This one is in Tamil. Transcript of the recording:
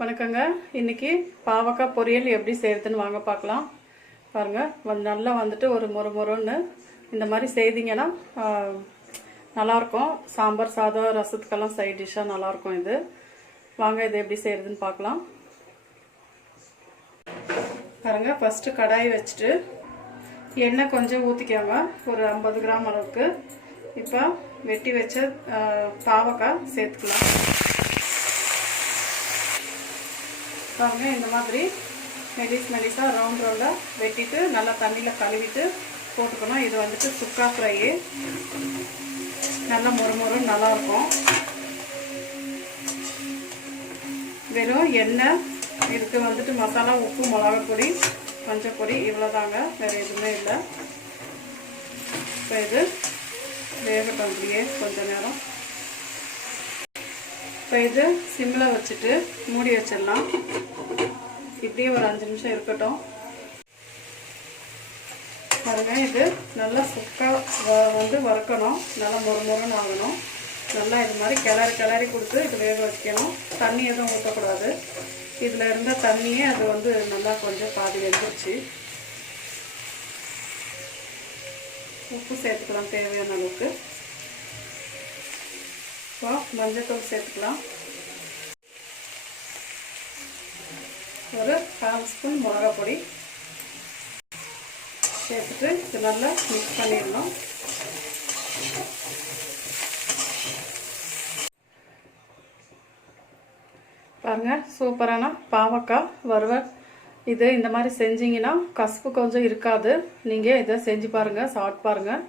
வணக்கங்க. இன்றைக்கி பாவக்காய் பொரியல் எப்படி செய்கிறதுன்னு வாங்க பார்க்கலாம். பாருங்கள், நல்லா வந்துட்டு ஒரு மொறுன்னு இந்த மாதிரி செய்திங்கன்னா நல்லாயிருக்கும். சாம்பார் சாதம் ரசத்துக்கெல்லாம் சைட் டிஷ்ஷாக நல்லாயிருக்கும். இது வாங்க இது எப்படி செய்கிறதுன்னு பார்க்கலாம். பாருங்கள், ஃபஸ்ட்டு கடாய் வச்சுட்டு எண்ணெய் கொஞ்சம் ஊற்றிக்கோங்க, ஒரு 50 கிராம் அளவுக்கு. இப்போ வெட்டி வச்ச பாவக்காய் சேர்த்துக்கலாம். பாருங்கள், இந்த மாதிரி மெலிசாக ரவுண்டாக வெட்டிட்டு நல்லா தண்ணியில் கழுவிட்டு போட்டுக்கணும். இது வந்துட்டு சுக்கா ஃப்ரை, நல்லா மொறுன்னு நல்லாயிருக்கும். வெறும் எண்ணெய், இதுக்கு வந்துட்டு மசாலா, உப்பு, மிளகாப்பொடி, மஞ்சப்பொடி, இவ்வளோதாங்க, வேறு எதுவுமே இல்லை. இப்போ இது வேகட்டும் அப்படியே கொஞ்சம் நேரம். இப்போ இது சிம்மில் வச்சுட்டு மூடி வச்சிடலாம். இப்படியே ஒரு 5 நிமிஷம் இருக்கட்டும். பாருங்கள், இது நல்லா சுக்காக வந்து வறுக்கணும், நல்லா மொறுன்னு ஆகணும். நல்லா இது மாதிரி கிளறி கொடுத்து இது வேக வைக்கணும். தண்ணி எதுவும் ஊற்றக்கூடாது. இதில் இருந்த தண்ணியே அது வந்து நல்லா கொஞ்சம் பாதி வெந்துருச்சு. உப்பு சேர்த்துக்கலாம் தேவையான அளவுக்கு. இப்போ மஞ்சத்தூள் சேர்த்துக்கலாம். ஒரு 1/4 ஸ்பூன் மிளகாப்பொடி சேர்த்துட்டு இது நல்லா மிக்ஸ் பண்ணிடணும். பாருங்கள், சூப்பரான பாவக்காய் வறுவல். இது இந்த மாதிரி செஞ்சிங்கன்னா கசப்பு கொஞ்சம் இருக்காது. நீங்கள் இதை செஞ்சு பாருங்கள், சாப்பிட்டு பாருங்கள்.